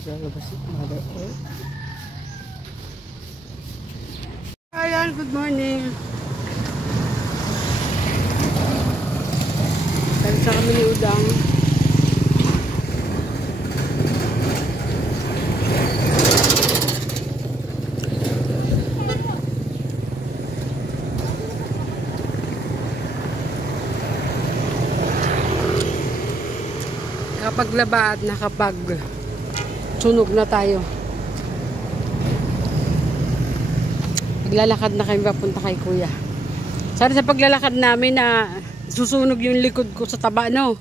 Lalabas si Mother Earth. Ayan, good morning. Talsa kami ni Udang. Nakapaglaba at nakapag sunog na tayo. Paglalakad na kami papunta kay Kuya. Sana sa paglalakad namin na susunog yung likod ko sa taba, no?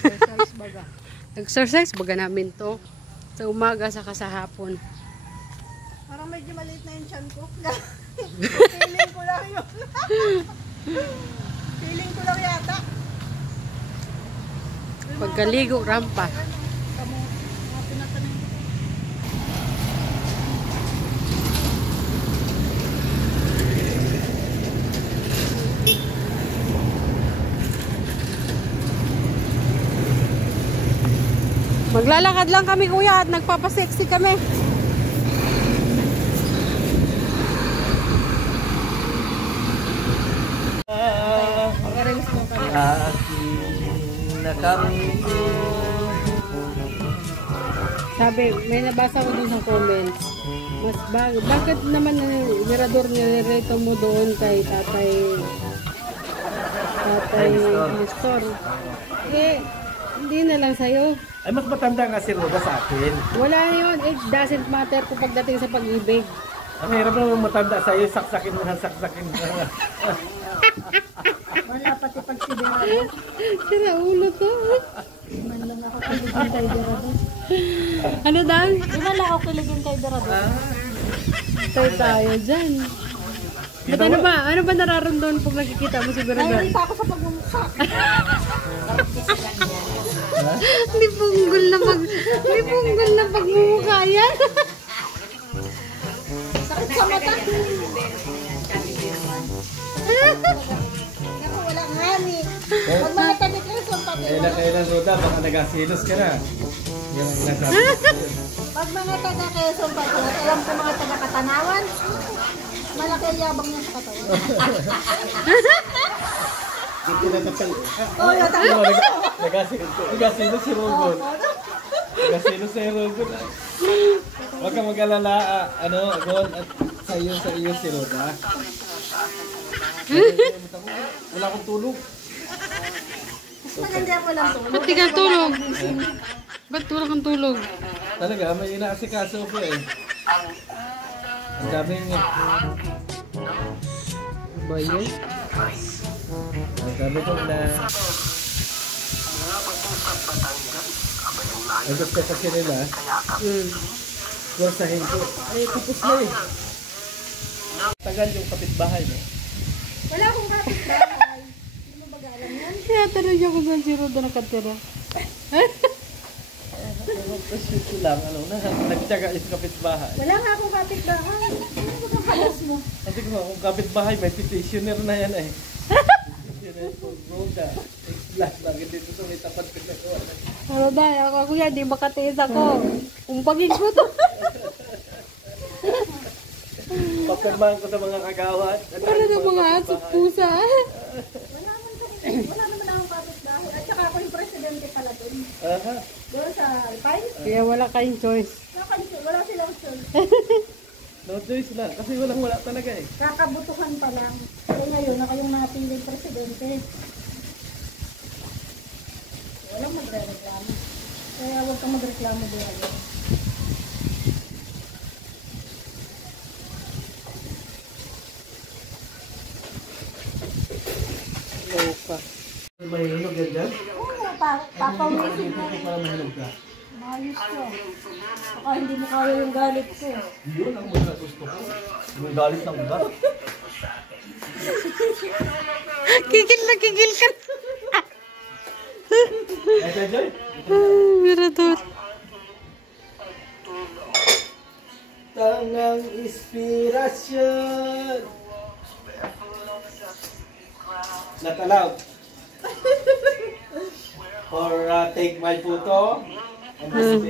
Exercise baga. Exercise baga namin to. Sa umaga saka sa hapon. Parang medyo maliit na yung tiyan ko. Feeling ko lang yun. Feeling ko lang yata. Pagkaligo, rampa. Maglalakad lang kami, Kuya, at nagpapasexy kami. Sabi, may nabasa ko dun sa comments. Bakit naman mirador nilirito mo doon kay Tatay Nestor? Eh, hindi na lang sa'yo. Ay, mas matanda nga si Roda sa akin. Wala yun. It doesn't matter kung pagdating sa pag-ibig. Ang hirap naman matanda sa'yo, saksakin mo na, saksakin mo na. Wala pati pagsiberado. Sira ulo to. Man lang ako kiligin kay Berado. Ano daw? Wala ako kiligin kay Berado. Tayo dyan. Ba't ano ba? Ano ba nararamdaman pag nakikita mo si Berado? Ay, isa ako sa pagmumukha. Hindi punggol na pagmumukha yan. Sakit sa mata. Ako wala nga ni. Pag mga tabi kayo sa pati. Kailan Roda, baka nagasilos ka na. Yan ang nasabi. Pag mga taga kayo sa pati, alam ko mga taga Katanawan, malaki ang yabang niya sa katawan. Hindi na natal. Oh, yata. Nagasilos si Rogon. Nagasilos si Rogon. Huwag kang mag-alala, Gon, at sa iyo si Roda. Wala akong tulog. Maganda mo lang tulog. Ba't di kang tulog? Ba't wala kang tulog? Talaga, may inaasikaso ko eh. Ang daming... Ba yun? Ang dami ko na... Ang gusto kasi nila, kursahin ko. Ay, tapos na eh. Tagal yung kapitbahay, no? Wala akong kapit-bahay. Hindi mo ba alam yan? Kaya tanong niya kung saan si Roda nakatira. Ito lang, nagtyaga yung kapitbahay. Wala nga akong kapit-bahay. Ano ba kang halas mo? Kasi kung kapitbahay, may petitioner na yan eh. Petitioner po, Roda. Bakit dito sa may tapat ko na ko. Roda, ako Kuya, di makatiis ako. Umpagin ko to. Pagkalmahan ko sa mga kagawad. Para na mga aso pusa. Wala naman akong kapit-bahay. At saka ako yung presidente pala doon. Aha. Doon sa Alpine. Kaya wala kayong choice. Wala silang choice. No choice lang. Kasi wala talaga eh. Kakabutuhan pa lang. Pero ngayon, na kayong napiling presidente. Walang magre-reklamo. Kaya huwag kang magreklamo doon. Loka. Mahinog yan dyan? Oo, papawisin mo. Bakit para mahinog ka? Maayos ko. Baka hindi mo kaya yung galit ko. Yun ang mga gusto ko. Yung galit ng iba. Kikil na kikil ka. Ay, Joy? Mirador. Tangang inspirasyon. Not allowed. For take my photo.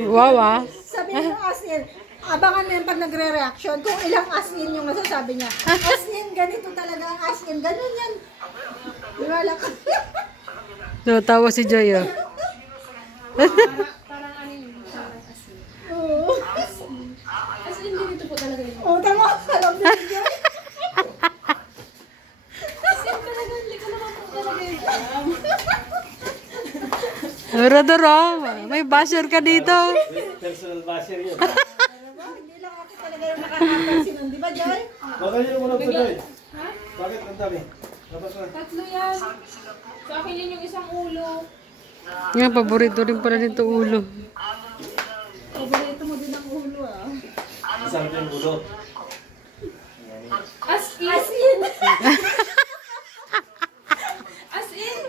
Wow ah. Sabi niya as in, abangan mo yung pag nagre-reaction kung ilang as in yung masasabi niya. As in, ganito talaga ang as in. Ganun yan. Di ba lang? Natawa si Joy ah. Parang ano yun, parang asin. Oo. Asin din ito po talaga yun. Oo, tama. Alam niyo yun. Asin talaga, hindi ko naman po talaga yun. Rador oh, may basher ka dito. Personal basher yun. Hindi lang ako talaga yung nakakapansin nun. Di ba, Joy? Bakit yun mo lang ito, Joy? Bakit ang dami? Dapat na. Tatlo yan. Sa akin yun yung isang ulo. Nga, paborito rin pala nito ulo. Paborito mo din ang ulo, ah. Isang din ulo. As in. As in.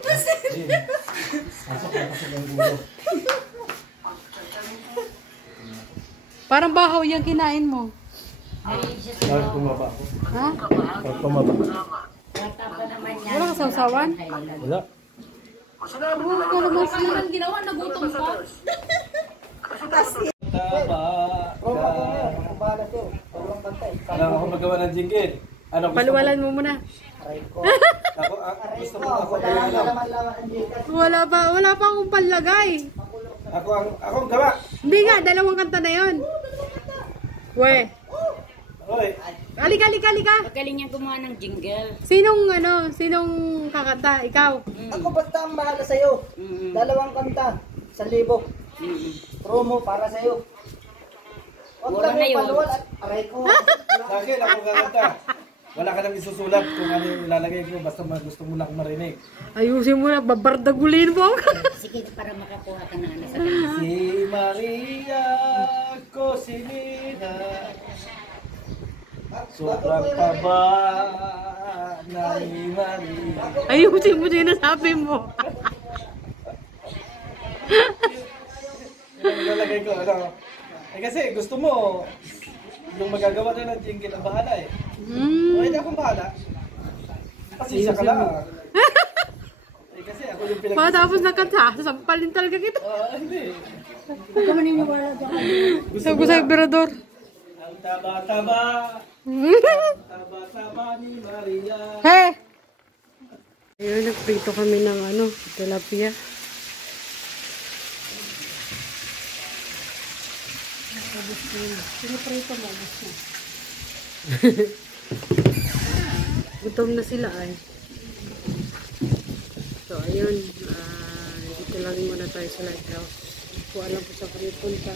As in. Pasok na kasi ng ulo. Parang bahaw yung kinain mo. Bakit tumaba ako? Ha? Bakit tumaba? Wala ka sausawan? Wala. Baka naman ginawa, nagutom ka. Taba. Alam ako magawa ng jingle. Ano gusto mo? Paluwalan mo muna. Ako, gusto mo ako alam. Wala pa akong panlagay. Ako ang gawa. Hindi nga, dalawang kanta na yon. We, Oy, halika. Magaling niya gumawa ng jingle. Sinong kakanta? Ikaw? Ako basta ang bahala sa'yo. Dalawang kanta, 1,000. Promo para sa'yo. Huwag Mura kang na yun. paluwal at aray ko. sa akin ako kakanta. Wala ka nang isusulat kung ano yung ilalagay ko. Basta gusto mo lang marinig. Ayusin mo na, babardagulin mo. Sige, para makakuha ka ng ano sa kanya. Si Maria Cosinina, sobrang taba na ni Maria. Ayusin mo din nasabi mo. Yung ilalagay ko, ano? Kasi gusto mo, yung magagawa na ng jingle ang bahala eh. Hindi akong bahala. Kasi siya ka lang. Kasi ako yung pinag- Matapos na kanta, sasampalin talaga kita. Hindi. Hindi ka maniniwala dyan. Gusto Sabi ko sa Emperador. ang taba-taba. Taba-taba ni Maria. Hey! Ayun, nagprito kami ng tilapia. Piniprito mo, gusto. Gutom na sila ay. So, ayun. Dito lang muna tayo sa lighthouse. Kung alam ko sa kami punta.